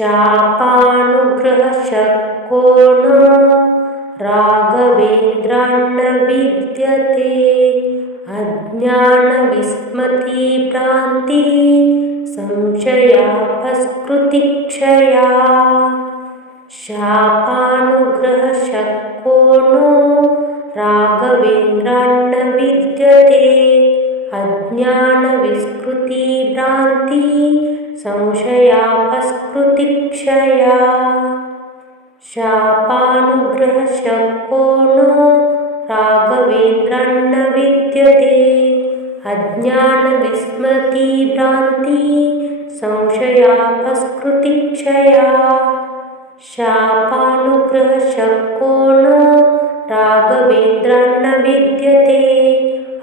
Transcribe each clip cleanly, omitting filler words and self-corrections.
शापानुग्रहशक्को न राघवेन्द्रान्न विद्यते अज्ञानविस्मृतिभ्रान्तिः संशयापस्कृतिक्षया शापानुग्रहशक्को नो राघवेन्द्रान्न विद्यते अज्ञानविस्मृतिभ्रान्तिः संशयापस्कृतिक्षया शापानुग्रहशक्को नो राघवेन्द्रान्न विद्यते अज्ञानविस्मृतिभ्रान्तिः संशयापस्कृतिक्षया शापानुग्रहशक्को न राघवेन्द्रान्न विद्यते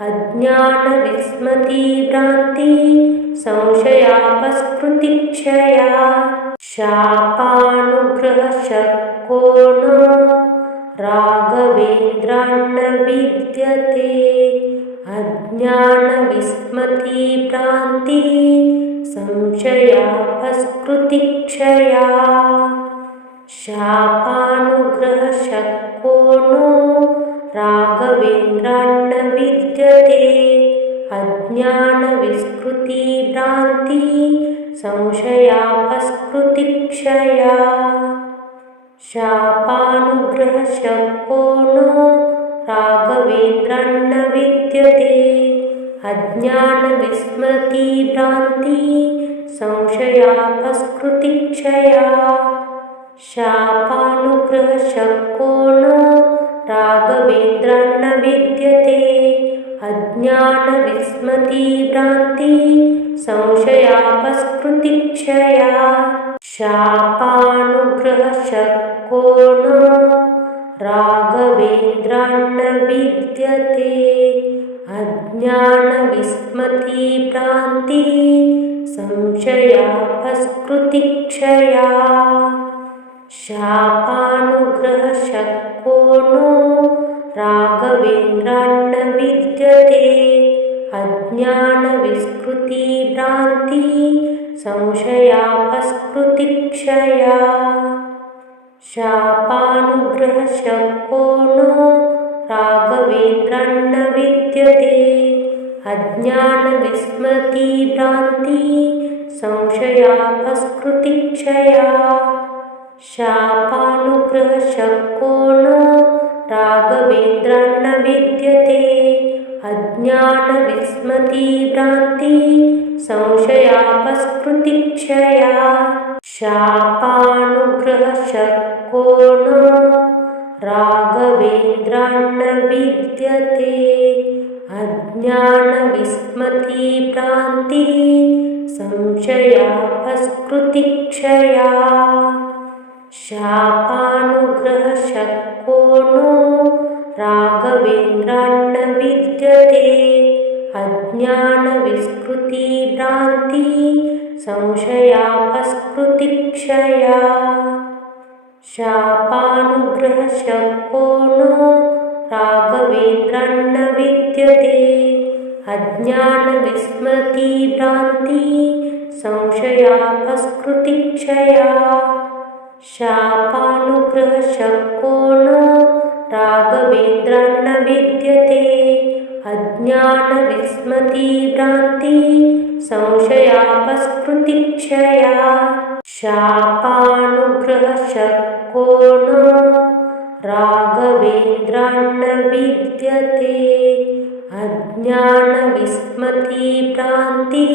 अज्ञानविस्मृतिभ्रान्तिः संशयापस्कृतिक्षया शापानुग्रहशक्को न राघवेन्द्रान्न विद्यते अज्ञानविस्मृतिभ्रान्तिः संशयापस्कृतिक्षया शापानुग्रहशक्को नो राघवेन्द्रान्न विद्यते अज्ञानविस्मृतिभ्रान्तिः संशयापस्कृतिक्षया शापानुग्रहशक्को नो राघवेन्द्रान्न विद्यते अज्ञानविस्मृतिभ्रान्तिः संशयापस्कृतिक्षया शापानुग्रहशक्को न राघवेन्द्रान्न विद्यते अज्ञानविस्मृतिभ्रान्तिः संशयापस्कृतिक्षया शापानुग्रहशक्को न राघवेन्द्रान्न विद्यते अज्ञानविस्मृतिभ्रान्तिः संशयापस्कृतिक्षया शापानुग्रहशक्को नो राघवेन्द्रान्न विद्यते अज्ञानविस्मृतिभ्रान्तिः संशयापस्कृतिक्षया शापानुग्रहशक्को नो राघवेन्द्रान्न विद्यते अज्ञानविस्मृतिभ्रान्तिः संशयापस्कृतिक्षया शापानुग्रहशक्को न राघवेन्द्रान्न विद्यते अज्ञानविस्मृतिभ्रान्तिः संशयापस्कृतिक्षया शापानुग्रहशक्को न राघवेन्द्रान्न विद्यते अज्ञानविस्मृतिभ्रान्तिः संशयापस्कृतिक्षया शापानुग्रहशक्को नो राघवेन्द्रान्न विद्यते अज्ञानविस्मृतिभ्रान्तिः संशयापस्कृतिक्षया शापानुग्रहशक्को नो राघवेन्द्रान्न विद्यते अज्ञानविस्मृतिभ्रान्तिः संशयापस्कृतिक्षया शापानुग्रहशक्को न राघवेन्द्रान्न विद्यते अज्ञानविस्मृतिभ्रान्तिः संशयापस्कृतिक्षया शापानुग्रहशक्को न राघवेन्द्रान्न विद्यते अज्ञानविस्मृतिभ्रान्तिः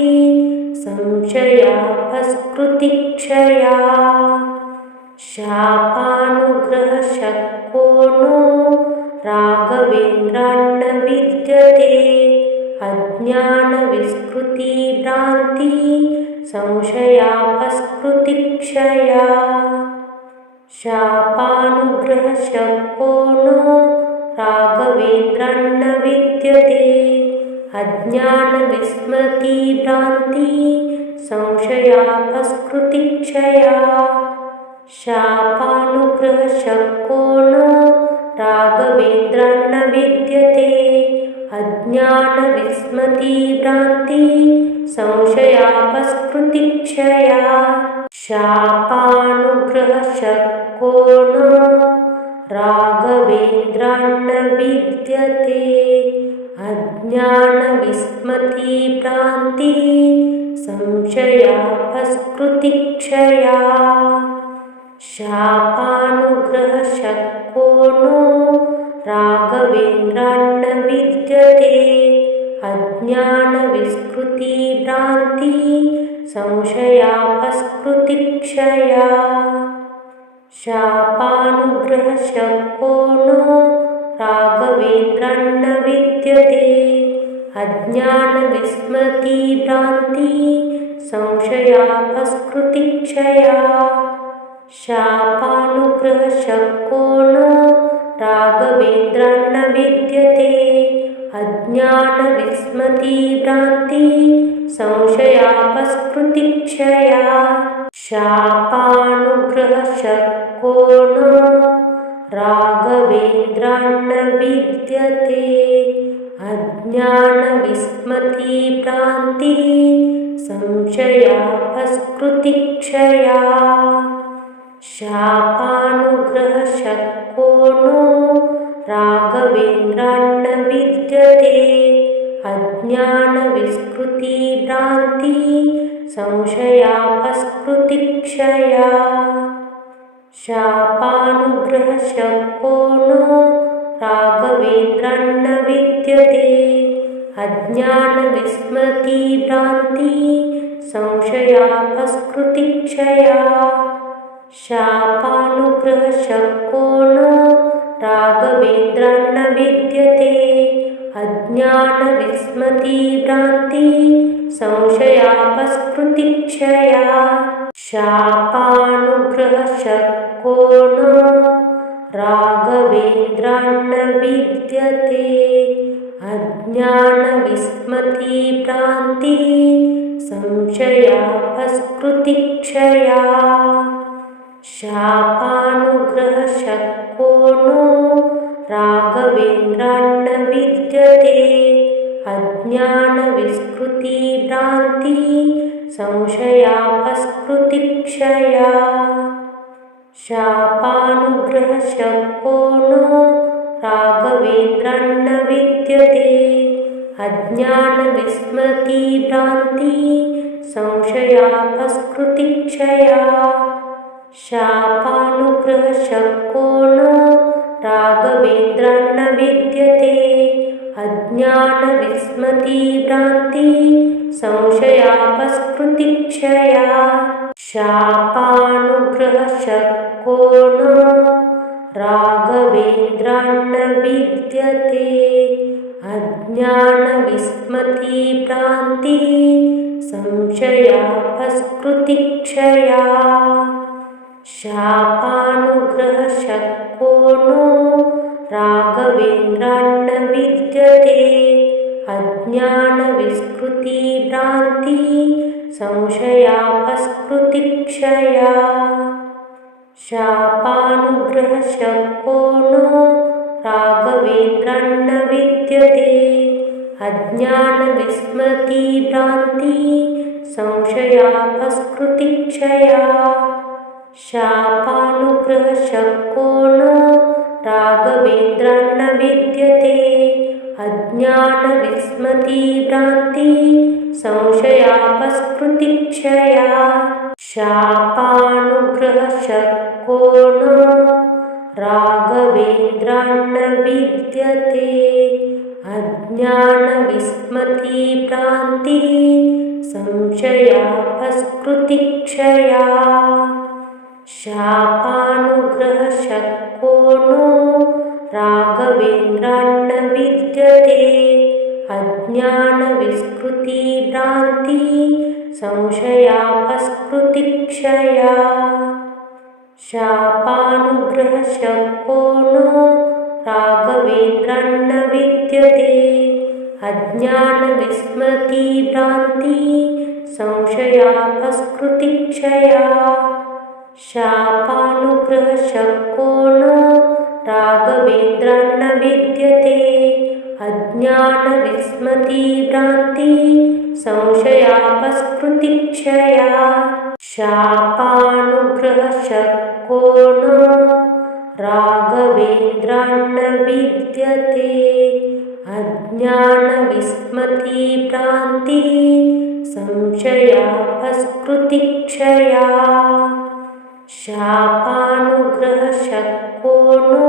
संशयापस्कृतिक्षया शापानुग्रहशक्को नो राघवेन्द्रान्न विद्यते अज्ञानविस्मृतिभ्रान्तिः संशयापस्कृतिक्षया शापानुग्रहशक्को नो राघवेन्द्रान्न विद्यते अज्ञानविस्मृतिभ्रान्तिः संशयापस्कृतिक्षया शापानुग्रहशक्को न राघवेन्द्रान्न विद्यते अज्ञानविस्मृतिभ्रान्ति संशयापस्कृतिक्षया शापानुग्रहशक्को न राघवेन्द्रान्न विद्यते अज्ञानविस्मृतिभ्रान्ति संशयापस्कृतिक्षया शापानुग्रहशक्को नो राघवेन्द्रान्न विद्यते अज्ञानविस्मृतिभ्रान्ति संशयापस्कृतिक्षया शापानुग्रहशक्को नो राघवेन्द्रान्न विद्यते अज्ञानविस्मृतिभ्रान्ति संशयापस्कृतिक्षया शापानुग्रहशक्को न राघवेन्द्रान्न विद्यते अज्ञानविस्मृतिभ्रान्ति संशयापस्कृतिक्षया शापानुग्रहशक्को न राघवेन्द्रान्न विद्यते अज्ञानविस्मृतिभ्रान्ति संशयापस्कृतिक्षया शापानुग्रहशक्को नो राघवेन्द्रान्न विद्यते अज्ञानविस्मृतिभ्रान्ति संशयापस्कृतिक्षया शापानुग्रहशक्को नो राघवेन्द्रान्न विद्यते अज्ञानविस्मृतिभ्रान्ति संशयापस्कृतिक्षया शापानुग्रहशक्को न राघवेन्द्रान्न विद्यते अज्ञानविस्मृतिभ्रान्ति संशयापस्कृतिक्षया शापानुग्रहशक्को न राघवेन्द्रान्न विद्यते अज्ञानविस्मृतिभ्रान्ति संशयापस्कृतिक्षया शापानुग्रहशक्को नो राघवेन्द्रान्न विद्यते अज्ञानविस्मृतिभ्रान्ति संशयापस्कृतिक्षया शापानुग्रहशक्को नो राघवेन्द्रान्न विद्यते अज्ञानविस्मृतिभ्रान्ति संशयापस्कृतिक्षया शापानुग्रहशक्को न राघवेन्द्रान्न विद्यते अज्ञानविस्मृतिभ्रान्ति संशयापस्कृतिक्षया शापानुग्रहशक्को न राघवेन्द्रान्न विद्यते अज्ञानविस्मृतिभ्रान्ति संशयापस्कृतिक्षया शापानुग्रहशक्को नो राघवेन्द्रान्न विद्यते अज्ञानविस्मृतिभ्रान्ति संशयापस्कृतिक्षया शापानुग्रहशक्को नो राघवेन्द्रान्न विद्यते अज्ञानविस्मृतिभ्रान्ति संशयापस्कृतिक्षया शापानुग्रहशक्को न राघवेन्द्रान्न विद्यते अज्ञानविस्मृतिभ्रान्ति संशयापस्कृतिक्षया शापानुग्रहशक्को न राघवेन्द्रान्न विद्यते अज्ञानविस्मृतिभ्रान्ति संशयापस्कृतिक्षया शापानुग्रहशक्को नो राघवेन्द्रान्न विद्यते अज्ञानविस्मृतिभ्रान्ति संशयापस्कृतिक्षया शापानुग्रहशक्को नो राघवेन्द्रान्न विद्यते अज्ञानविस्मृतिभ्रान्ति संशयापस्कृतिक्षया शापानुग्रहशक्को न राघवेन्द्रान्न विद्यते अज्ञानविस्मृतिभ्रान्ति संशयापस्कृतिक्षया शापानुग्रहशक्को न राघवेन्द्रान्न विद्यते अज्ञानविस्मृतिभ्रान्ति संशयापस्कृतिक्षया शापानुग्रहशक्को नो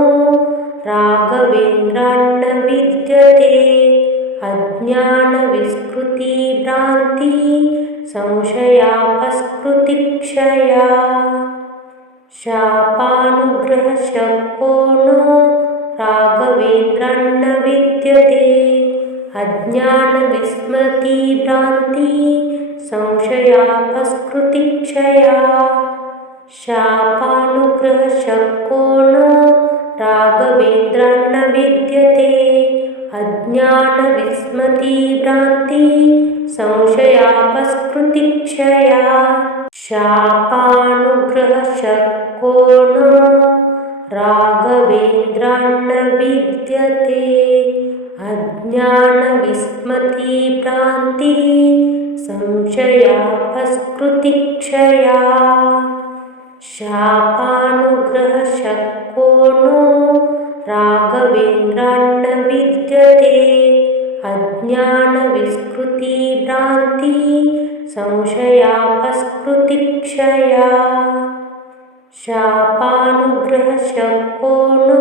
राघवेन्द्रान्न विद्यते अज्ञानविस्मृतिभ्रान्ति संशयापस्कृतिक्षया शापानुग्रहशक्को नो राघवेन्द्रान्न विद्यते अज्ञानविस्मृतिभ्रान्ति संशयापस्कृतिक्षया शापानुग्रहशक्को न राघवेन्द्रान्न विद्यते अज्ञानविस्मृतिभ्रान्ति संशयापस्कृतिक्षया शापानुग्रहशक्को न राघवेन्द्रान्न विद्यते अज्ञानविस्मृतिभ्रान्ति संशयापस्कृतिक्षया शापानुग्रहशक्को नो राघवेन्द्रान्न विद्यते अज्ञानविस्मृतिभ्रान्ति संशयापस्कृतिक्षया शापानुग्रहशक्को नो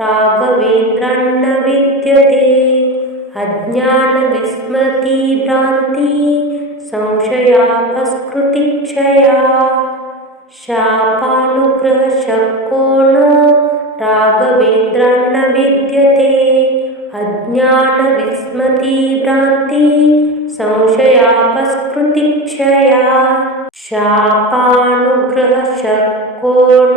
राघवेन्द्रान्न विद्यते अज्ञानविस्मृतिभ्रान्ति संशयापस्कृतिक्षया शापानुग्रहशक्को न राघवेन्द्रान्न विद्यते अज्ञानविस्मृतिभ्रान्ति संशयापस्कृतिक्षया शापानुग्रहशक्को न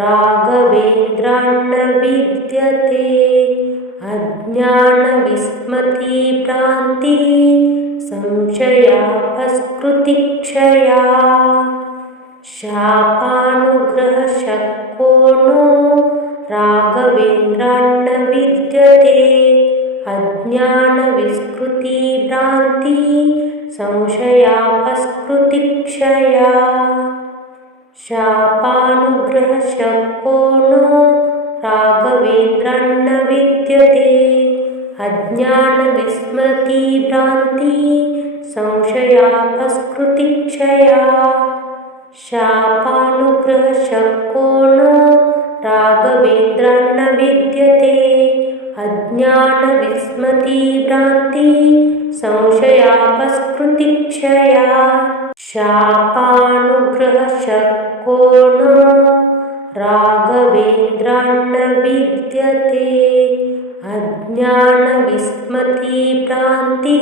राघवेन्द्रान्न विद्यते अज्ञानविस्मृतिभ्रान्ति संशयापस्कृतिक्षया शापानुग्रहशक्को नो राघवेन्द्रान्न विद्यते अज्ञानविस्मृतिभ्रान्ति संशयापस्कृतिक्षया शापानुग्रहशक्को नो राघवेन्द्रान्न विद्यते अज्ञानविस्मृतिभ्रान्ति संशयापस्कृतिक्षया शापानुग्रहशक्को न राघवेन्द्रान्न विद्यते अज्ञानविस्मृतिभ्रान्ति संशयापस्कृतिक्षया शापानुग्रहशक्को न राघवेन्द्रान्न विद्यते अज्ञानविस्मृतिभ्रान्ति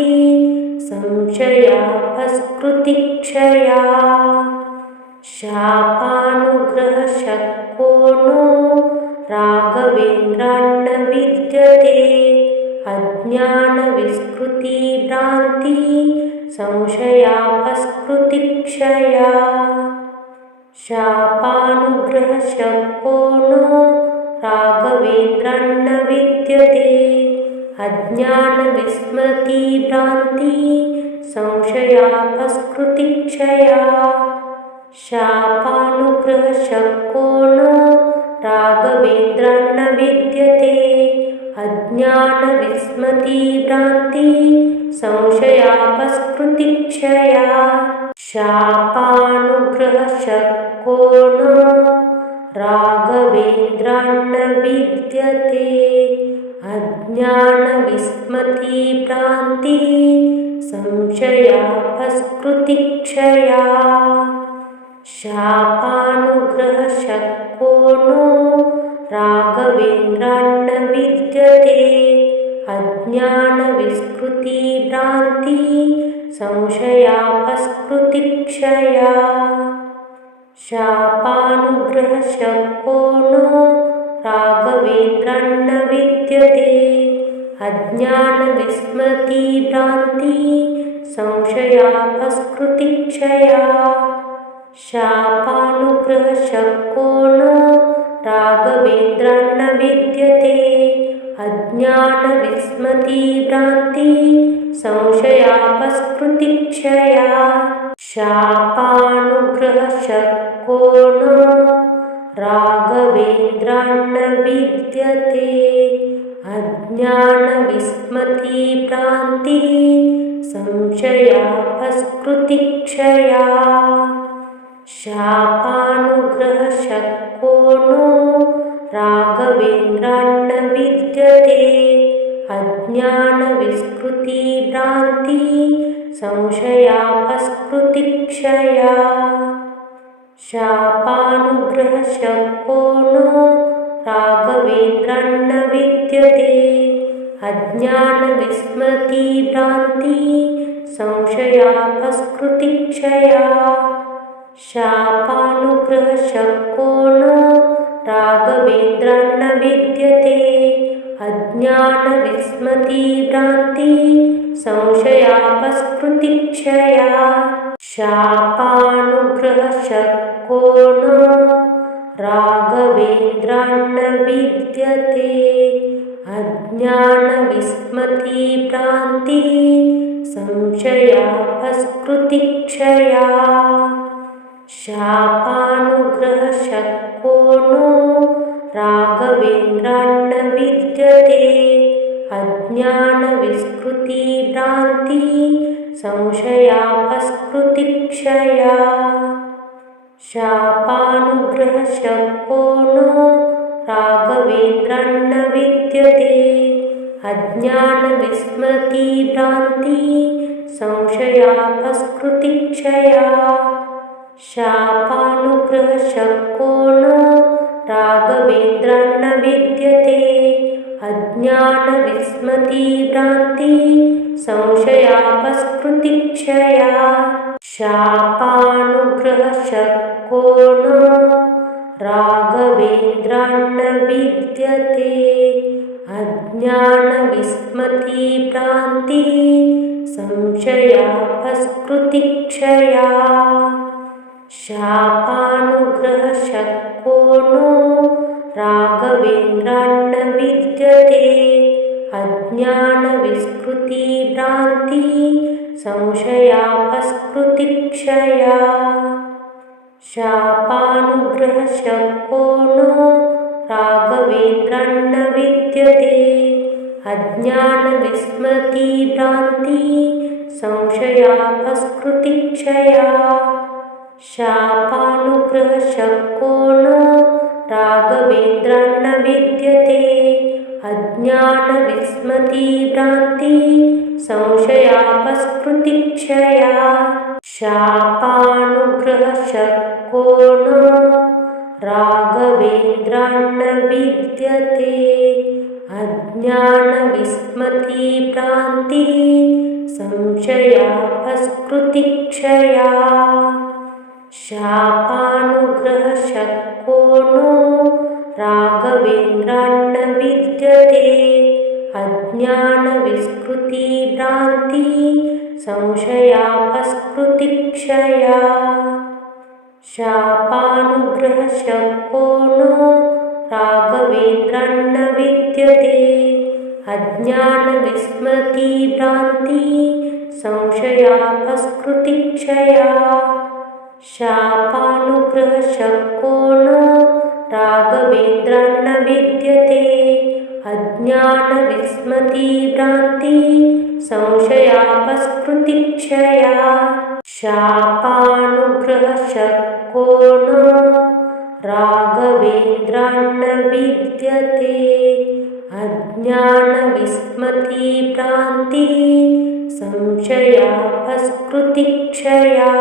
संशयापस्कृतिक्षया शापानुग्रहशक्को नो राघवेन्द्रान्न विद्यते अज्ञानविस्मृतिभ्रान्ति संशयापस्कृतिक्षया शापानुग्रहशक्को नो राघवेन्द्रान्न विद्यते अज्ञानविस्मृतिभ्रान्ति संशयापस्कृतिक्षया शापानुग्रहशक्को न राघवेन्द्रान्न विद्यते अज्ञानविस्मृतिभ्रान्ति संशयापस्कृतिक्षया शापानुग्रहशक्को न राघवेन्द्रान्न विद्यते अज्ञानविस्मृतिभ्रान्ति संशयापस्कृतिक्षया शापानुग्रहशक्को नो राघवेन्द्रान्न विद्यते अज्ञानविस्मृतिभ्रान्ति संशयापस्कृतिक्षया शापानुग्रहशक्को नो राघवेन्द्रान्न विद्यते अज्ञानविस्मृतिभ्रान्ति संशयापस्कृतिक्षया शापानुग्रहशक्को न राघवेन्द्रान्न विद्यते अज्ञानविस्मृतिभ्रान्ति अज्ञानविस्मृतिभ्रान्ति संशयापस्कृतिक्षया शापानुग्रहशक्को न राघवेन्द्रान्न विद्यते अज्ञानविस्मृतिभ्रान्ति संशयापस्कृतिक्षया शापानुग्रहशक्को नो राघवेन्द्रान्न विद्यते अज्ञानविस्मृतिभ्रान्ति संशयापस्कृतिक्षया शापानुग्रहशक्को नो राघवेन्द्रान्न विद्यते अज्ञानविस्मृतिभ्रान्ति संशयापस्कृतिक्षया शापानुग्रहशक्को न राघवेन्द्रान्न विद्यते अज्ञानविस्मृतिभ्रान्ति संशयापस्कृतिक्षया शापानुग्रहशक्को न राघवेन्द्रान्न विद्यते अज्ञानविस्मृतिभ्रान्ति संशयापस्कृतिक्षया शापानुग्रहशक्को नो राघवेन्द्रान्न विद्यते अज्ञानविस्मृतिभ्रान्ति संशयापस्कृतिक्षया शापानुग्रहशक्को नो राघवेन्द्रान्न विद्यते अज्ञानविस्मृतिभ्रान्ति संशयापस्कृतिक्षया शापानुग्रहशक्को न राघवेन्द्रान्न विद्यते अज्ञानविस्मृतिभ्रान्ति संशयापस्कृतिक्षया शापानुग्रहशक्को न राघवेन्द्रान्न विद्यते अज्ञानविस्मृतिभ्रान्ति संशयापस्कृतिक्षया शापानुग्रहशक्को नो राघवेन्द्रान्न विद्यते अज्ञानविस्मृतिभ्रान्ति संशयापस्कृतिक्षया शापानुग्रहशक्को नो राघवेन्द्रान्न विद्यते अज्ञानविस्मृतिभ्रान्ति संशयापस्कृतिक्षया शापानुग्रहशक्को न राघवेन्द्रान्न विद्यते अज्ञानविस्मृतिभ्रान्ति संशयापस्कृतिक्षया शापानुग्रहशक्को न राघवेन्द्रान्न विद्यते अज्ञानविस्मृतिभ्रान्ति संशयापस्कृतिक्षया शापानुग्रहशक्को नो राघवेन्द्रान्न विद्यते अज्ञानविस्मृतिभ्रान्ति संशयापस्कृतिक्षया शापानुग्रहशक्को नो राघवेन्द्रान्न विद्यते अज्ञानविस्मृतिभ्रान्ति संशयापस्कृतिक्षया शापानुग्रहशक्को न राघवेन्द्रान्न विद्यते अज्ञानविस्मृतिभ्रान्ति संशयापस्कृतिक्षया शापानुग्रहशक्को न राघवेन्द्रान्न विद्यते अज्ञानविस्मृतिभ्रान्ति संशयापस्कृतिक्षया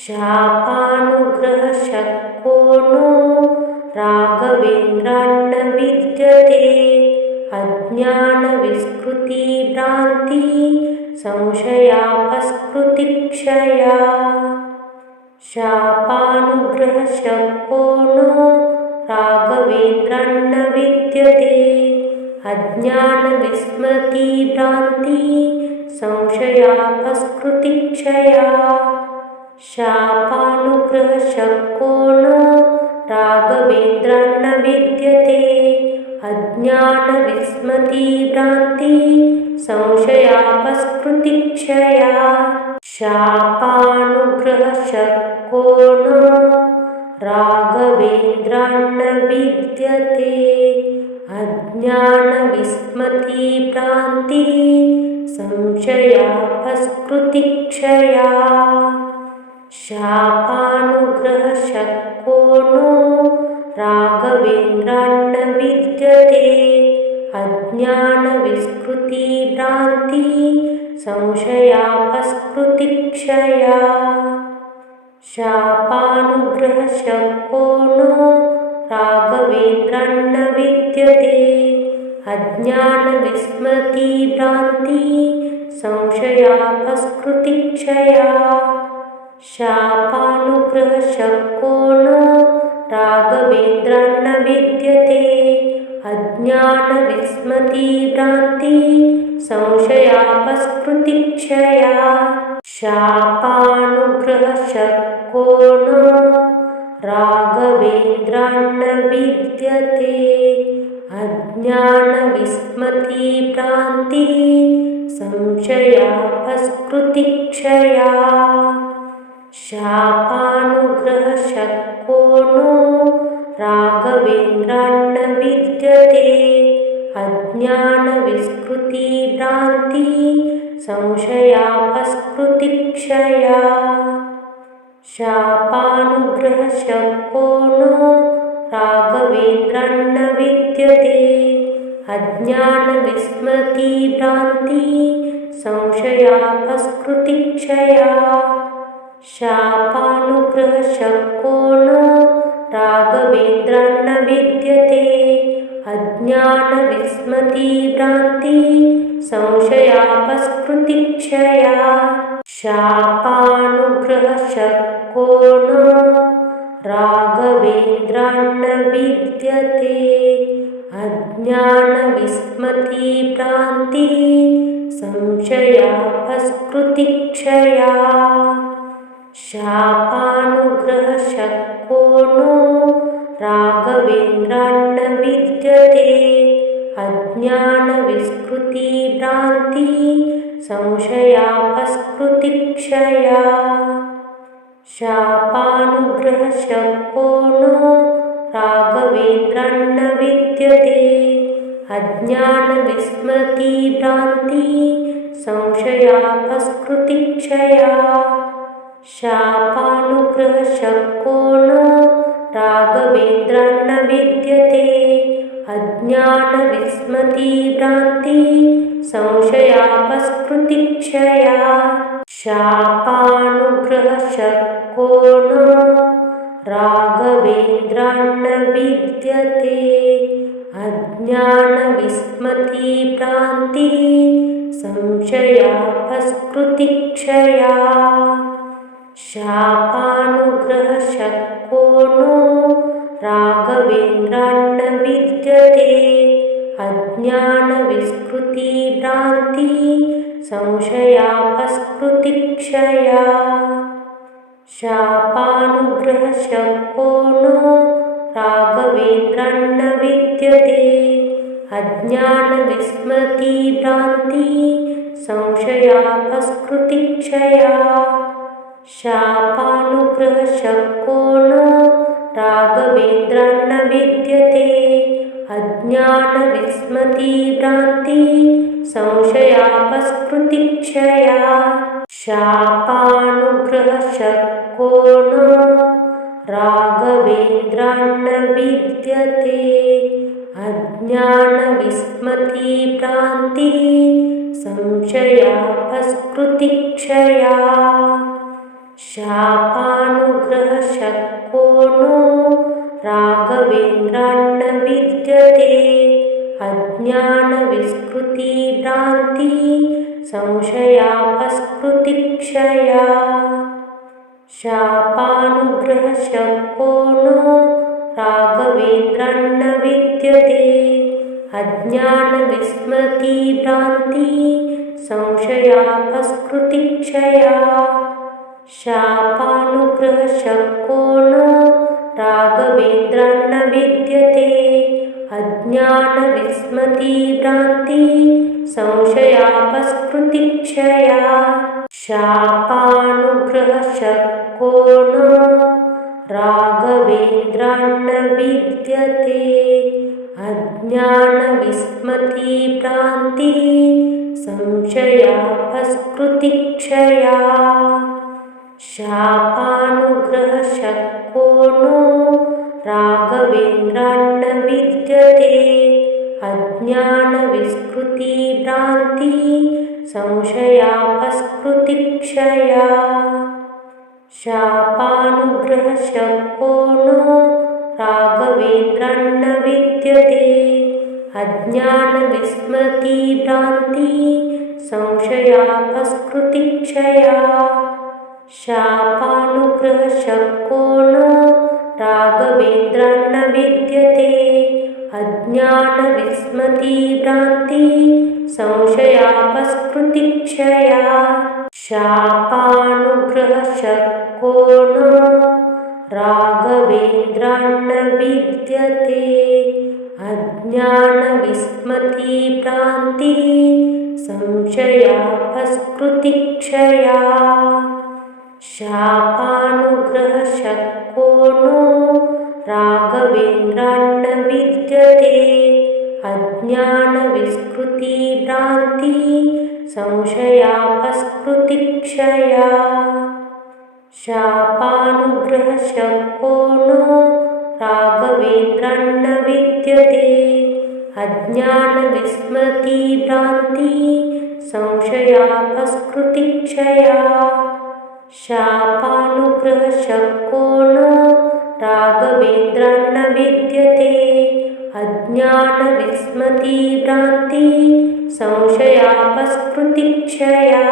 शापानुग्रहशक्को नो राघवेन्द्रान्न विद्यते अज्ञानविस्मृतिभ्रान्ति संशयापस्कृतिक्षया शापानुग्रहशक्को नो राघवेन्द्रान्न विद्यते अज्ञानविस्मृतिभ्रान्ति संशयापस्कृतिक्षया शापानुग्रहशक्को न राघवेन्द्रान्न विद्यते अज्ञानविस्मृतिभ्रान्ति संशयापस्कृतिक्षया शापानुग्रहशक्को नो राघवेन्द्रान्न विद्यते अज्ञानविस्मृतिभ्रान्ति संशयापस्कृतिक्षया शापानुग्रहशक्को नो राघवेन्द्रान्न विद्यते अज्ञानविस्मृतिभ्रान्ति संशयापस्कृतिक्षया शापानुग्रहशक्को नो राघवेन्द्रान्न विद्यते अज्ञानविस्मृतिभ्रान्ति संशयापस्कृतिक्षया शापानुग्रहशक्को नो राघवेन्द्रान्न विद्यते अज्ञानविस्मृतिभ्रान्ति संशयापस्कृतिक्षया शापानुग्रहशक्को नो राघवेन्द्रान्न विद्यते अज्ञानविस्मृतिभ्रान्ति संशयापस्कृतिक्षया शापानुग्रहशक्को नो राघवेन्द्रान्न विद्यते अज्ञानविस्मृतिभ्रान्ति संशयापस्कृतिक्षया शापानुग्रहशक्को नो राघवेन्द्रान्न विद्यते अज्ञानविस्मृतिभ्रान्ति संशयापस्कृतिक्षया शापानुग्रहशक्को नो राघवेन्द्रान्न विद्यते अज्ञानविस्मृतिभ्रान्ति संशयापस्कृतिक्षया शापानुग्रहशक्को नो राघवेन्द्रान्न विद्यते अज्ञानविस्मृतिभ्रान्ति संशयापस्कृतिक्षया शापानुग्रहशक्को नो राघवेन्द्रान्न विद्यते अज्ञानविस्मृतिभ्रान्ति संशयापस्कृतिक्षया शापानुग्रहशक्को नो राघवेन्द्रान्न विद्यते अज्ञानविस्मृतिभ्रान्ति संशयापस्कृतिक्षया शापानुग्रहशक्को नो राघवेन्द्रान्न विद्यते अज्ञानविस्मृतिभ्रान्ति संशयापस्कृतिक्षया शापानुग्रहशक्को नो राघवेन्द्रान्न विद्यते अज्ञानविस्मृतिभ्रान्ति संशयापस्कृतिक्षया शापानुग्रहशक्को नो राघवेन्द्रान्न विद्यते अज्ञानविस्मृतिभ्रान्ति संशयापस्कृतिक्षया शापानुग्रहशक्को नो राघवेन्द्रान्न विद्यते अज्ञानविस्मृतिभ्रान्ति संशयापस्कृतिक्षया शापानुग्रहशक्को नो राघवेन्द्रान्न विद्यते अज्ञानविस्मृतिभ्रान्ति संशयापस्कृतिक्षया शापानुग्रहशक्को नो राघवेन्द्रान्न विद्यते अज्ञानविस्मृतिभ्रान्ति संशयापस्कृतिक्षया शापानुग्रहशक्को नो राघवेन्द्रान्न विद्यते अज्ञानविस्मृतिभ्रान्ति संशयापस्कृतिक्षया शापानुग्रहशक्को नो राघवेन्द्रान्न विद्यते अज्ञानविस्मृतिभ्रान्ति संशयापस्कृतिक्षया शापानुग्रहशक्को नो राघवेन्द्रान्न विद्यते अज्ञानविस्मृतिभ्रान्ति राघवेन्द्रान्न विद्यते अज्ञानविस्मृतिभ्रान्तिः संशयापस्कृतिक्षया शापानुग्रहशक्को नो राघवेन्द्रान्न विद्यते अज्ञानविस्मृतिभ्रान्तिः संशयापस्कृतिक्षया शापानुग्रहशक्को नो राघवेन्द्रान्न विद्यते अज्ञानविस्मृतिभ्रान्तिः संशयापस्कृतिक्षया शापानुग्रहशक्को नो राघवेन्द्रान्न विद्यते अज्ञानविस्मृतिभ्रान्तिः संशयापस्कृतिक्षया शापानुग्रहशक्को नो राघवेन्द्रान्न विद्यते अज्ञानविस्मृतिभ्रान्तिः संशयापस्कृतिक्षया शापानुग्रहशक्को नो राघवेन्द्रान्न विद्यते अज्ञानविस्मृतिभ्रान्तिः संशयापस्कृतिक्षया शापानुग्रहशक्को नो राघवेन्द्रान्न विद्यते अज्ञानविस्मृतिभ्रान्तिः संशयापस्कृतिक्षया शापानुग्रहशक्को नो राघवेन्द्रान्न विद्यते अज्ञानविस्मृतिभ्रान्तिः संशयापस्कृतिक्षया